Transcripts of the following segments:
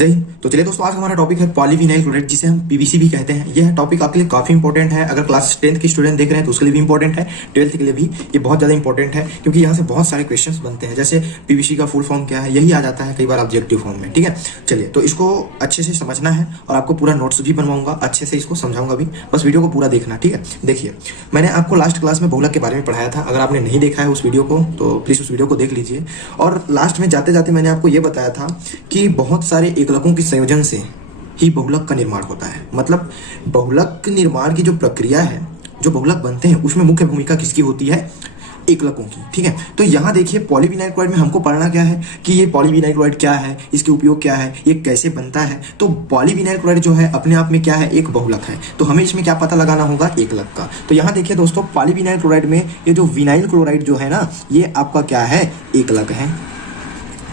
जय हिंद। तो चलिए दोस्तों, आज हमारा टॉपिक है पॉलीविनाइल क्लोराइड, जिसे हम पीवीसी भी कहते हैं। यह टॉपिक आपके लिए काफी इंपॉर्टेंट है। अगर क्लास 10th के स्टूडेंट देख रहे हैं तो उसके लिए भी इंपॉर्टेंट है, 12th के लिए भी ये बहुत ज्यादा इंपॉर्टेंट है, क्योंकि यहाँ से बहुत सारे क्वेश्चंस बनते हैं। जैसे पीवीसी का फुल फॉर्म क्या है, यही आ जाता है कई बार ऑब्जेक्टिव फॉर्म में। ठीक है, चलिए तो इसको अच्छे से समझना है और आपको पूरा नोट्स भी बनवाऊंगा, अच्छे से इसको समझाऊंगा भी। बस वीडियो को पूरा देखना। ठीक है, देखिए मैंने आपको लास्ट क्लास में बहुलक के बारे में पढ़ाया था। अगर आपने नहीं देखा है उस वीडियो को तो प्लीज उस वीडियो को देख लीजिए। और लास्ट में जाते जाते मैंने आपको ये बताया था कि बहुत सारे एकलकों के संयोजन से ही बहुलक का निर्माण होता है। मतलब बहुलक निर्माण की जो प्रक्रिया है, जो बहुलक बनते हैं, उसमें मुख्य भूमिका किसकी होती है? एकलकों की। ठीक है, तो यहाँ देखिए पॉलीविनाइल क्लोराइड में हमको पढ़ना क्या है कि ये पॉलीविनाइल क्लोराइड क्या है, इसके उपयोग क्या है, ये कैसे बनता है। तो पॉलीविनाइल क्लोराइड जो है अपने आप में क्या है? एक बहुलक है। तो हमें इसमें क्या पता लगाना होगा? एकलक का। तो यहाँ देखिए दोस्तों, पॉलीविनाइल क्लोराइड में ये जो विनाइल क्लोराइड जो है ना, ये आपका क्या है? एकलक है।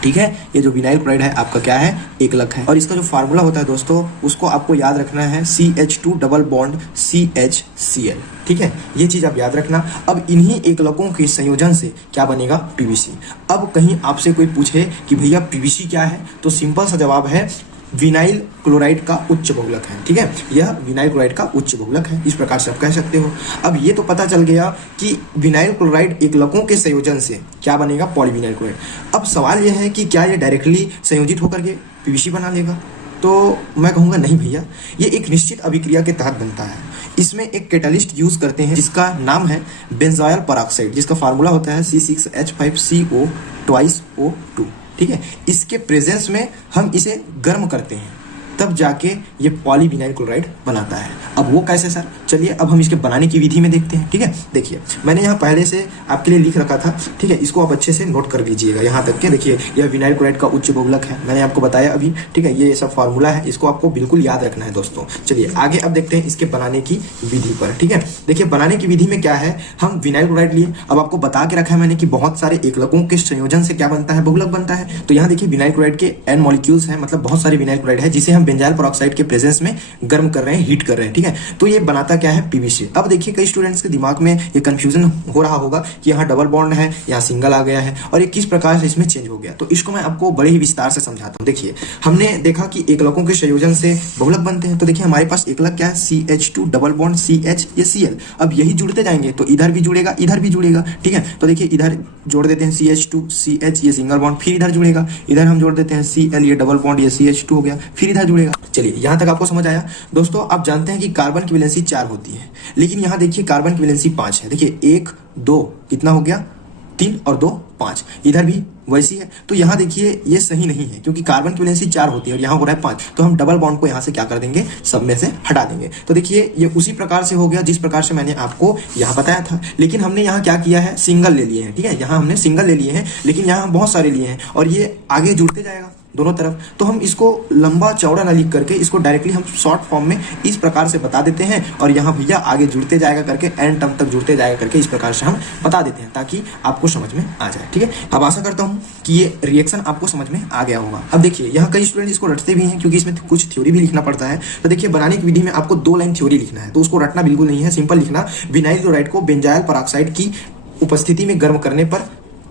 ठीक है, ये जो विनाइल क्लोराइड है आपका क्या है? एकलक है। और इसका जो फार्मूला होता है दोस्तों, उसको आपको याद रखना है CH2 डबल बॉन्ड CHCl। ठीक है, ये चीज आप याद रखना। अब इन्हीं एकलकों के संयोजन से क्या बनेगा? पीवीसी। अब कहीं आपसे कोई पूछे कि भैया पीवीसी क्या है, तो सिंपल सा जवाब है विनाइल क्लोराइड का उच्च बहुलक है। ठीक है, यह विनाइल क्लोराइड का उच्च बहुलक है, इस प्रकार से आप कह सकते हो। अब ये तो पता चल गया कि विनाइल क्लोराइड एकलकों के संयोजन से क्या बनेगा? Polyvinyl chloride. अब सवाल यह है कि क्या ये डायरेक्टली संयोजित होकर के पीवीसी बना लेगा? तो मैं कहूँगा नहीं भैया, ये एक निश्चित अभिक्रिया के तहत बनता है। इसमें एक कैटालिस्ट यूज करते हैं जिसका नाम है बेंजोइल पेरोक्साइड, जिसका फार्मूला होता है C6H5CO twice O2। ठीक है, इसके प्रेजेंस में हम इसे गर्म करते हैं, तब जाके ये पॉलीविनाइल क्लोराइड बनाता है। अब वो कैसे सर? चलिए अब हम इसके बनाने की विधि में देखते हैं। ठीक है, देखिए मैंने यहाँ पहले से आपके लिए लिख रखा था। ठीक है, इसको आप अच्छे से नोट कर लीजिएगा यहाँ तक के। देखिए यह विनाइल क्लोराइड का उच्च बहुलक है, मैंने आपको बताया अभी। ठीक है, ये सब फार्मूला है, इसको आपको बिल्कुल याद रखना है दोस्तों। चलिए आगे अब देखते हैं इसके बनाने की विधि पर। ठीक है, देखिए बनाने की विधि में क्या है, हम विनाइल क्लोराइड लिए। अब आपको बता के रखा है मैंने कि बहुत सारे एकलकों के संयोजन से क्या बनता है? बहुलक बनता है। तो यहाँ देखिए विनाइल क्लोराइड के N मॉलिक्यूल्स हैं, मतलब बहुत सारे विनाइल क्लोराइड है, जिसे हम बेंजाइल पेरोक्साइड के प्रेजेंस में गर्म कर रहे हैं, हीट कर रहे हैं। ठीक है, तो ये बनाता क्या है? पीवीसी। अब देखिए कई स्टूडेंट्स के दिमाग में ये कंफ्यूजन हो रहा होगा कि यहाँ डबल बॉन्ड है, यहाँ सिंगल आ गया है, और ये किस प्रकार से इसमें चेंज हो गया। तो इसको मैं आपको बड़े ही विस्तार से समझाता हूँ। देखिए हमने देखा कि एकलकों के संयोजन से बहुलक बनते हैं। तो देखिए हमारे पास एकलक क्या है? CH2 डबल बॉन्ड CH, ये Cl। अब यही जुड़ते जाएंगे तो इधर भी जुड़ेगा, इधर भी जुड़ेगा। ठीक है, तो देखिए इधर जोड़ देते हैं CH2 CH, ये सिंगल बॉन्ड, फिर इधर जुड़ेगा, इधर हम जोड़ देते हैं Cl, ये डबल बॉन्ड, ये CH2 हो गया, फिर इधर जुड़ेगा। चलिए यहाँ तक आपको समझ आया दोस्तों। आप जानते हैं कि कार्बन की वैलेंसी 4 होती है, लेकिन यहाँ देखिए कार्बन की वैलेंसी 5 है। देखिए 1 2 कितना हो गया? 3 और 2 5। इधर भी वैसी है। तो यहाँ देखिए ये सही नहीं है, क्योंकि कार्बन की वैलेंसी 4 होती है और यहाँ हो रहा है 5। तो हम डबल बॉन्ड को यहाँ से क्या कर देंगे? सब में से हटा देंगे। तो देखिए ये उसी प्रकार से हो गया जिस प्रकार से मैंने आपको यहाँ बताया था। लेकिन हमने यहाँ क्या किया है? सिंगल ले लिए हैं। ठीक है, यहाँ हमने सिंगल ले लिए हैं, लेकिन यहाँ हम बहुत सारे लिए हैं और ये आगे जुड़ते जाएगा दोनों तरफ। तो हम इसको लंबा चौड़ा ना लिख करके इसको डायरेक्टली हम शॉर्ट फॉर्म में इस प्रकार से बता देते हैं, और यहाँ भैया आगे जुड़ते जाएगा करके, एंड टर्म तक जुड़ते जाएगा करके इस प्रकार से हम बता देते हैं, ताकि आपको समझ में आ जाए। ठीक है, अब आशा करता हूँ कि ये रिएक्शन आपको समझ में आ गया होगा। अब देखिए यहाँ कई स्टूडेंट इसको रटते भी हैं, क्योंकि इसमें कुछ थ्योरी भी लिखना पड़ता है। तो देखिए बनाने की विधि में आपको 2 लाइन थ्योरी लिखना है, तो उसको रटना बिल्कुल नहीं है, सिंपल लिखना। विनाइल क्लोराइड को बेंजाइल पेरोक्साइड की उपस्थिति में गर्म करने पर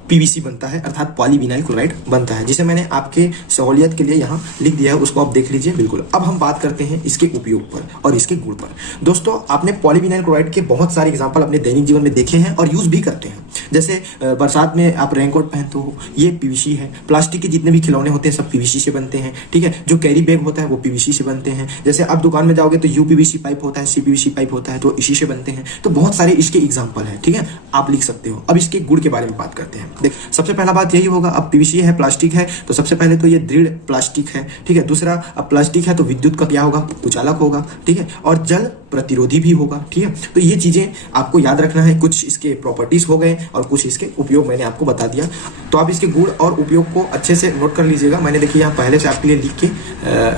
पीवीसी बनता है, अर्थात पॉलीविनाइल क्लोराइड बनता है, जिसे मैंने आपके सहूलियत के लिए यहाँ लिख दिया है, उसको आप देख लीजिए बिल्कुल। अब हम बात करते हैं इसके उपयोग पर और इसके गुण पर। दोस्तों आपने पॉलीविनाइल क्लोराइड के बहुत सारे एग्जांपल अपने दैनिक जीवन में देखे हैं और यूज भी करते हैं। जैसे बरसात में आप रेनकोट पहनते हो, ये पीवीसी है। प्लास्टिक के जितने भी खिलौने होते हैं सब पीवीसी से बनते हैं। ठीक है, जो कैरी बैग होता है वो पीवीसी से बनते हैं। जैसे आप दुकान में जाओगे तो यूपीवीसी पाइप होता है, CPVC पाइप होता है, तो इसी से बनते हैं। तो बहुत सारे इसके एग्जाम्पल है। ठीक है, आप लिख सकते हो। अब इसके गुण के बारे में बात करते हैं। देख सबसे पहला बात यही होगा, अब पीवीसी है, प्लास्टिक है, तो सबसे पहले तो ये दृढ़ प्लास्टिक है। ठीक है, दूसरा अब प्लास्टिक है तो विद्युत का क्या होगा? कुचालक होगा। ठीक है, और जल प्रतिरोधी भी होगा। ठीक है, तो ये चीजें आपको याद रखना है। कुछ इसके प्रॉपर्टीज हो गए और कुछ इसके उपयोग मैंने आपको बता दिया। तो आप इसके गुण और उपयोग को अच्छे से नोट कर लीजिएगा। मैंने देखिए यहाँ पहले से आपके लिए लिख के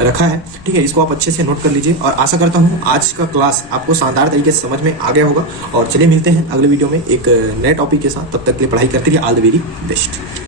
रखा है। ठीक है, इसको आप अच्छे से नोट कर लीजिए और आशा करता हूँ आज का क्लास आपको शानदार तरीके से समझ में आ गया होगा। और चलिए मिलते हैं अगले वीडियो में एक नए टॉपिक के साथ। तब तक के लिए पढ़ाई करते रहिए। All the very best.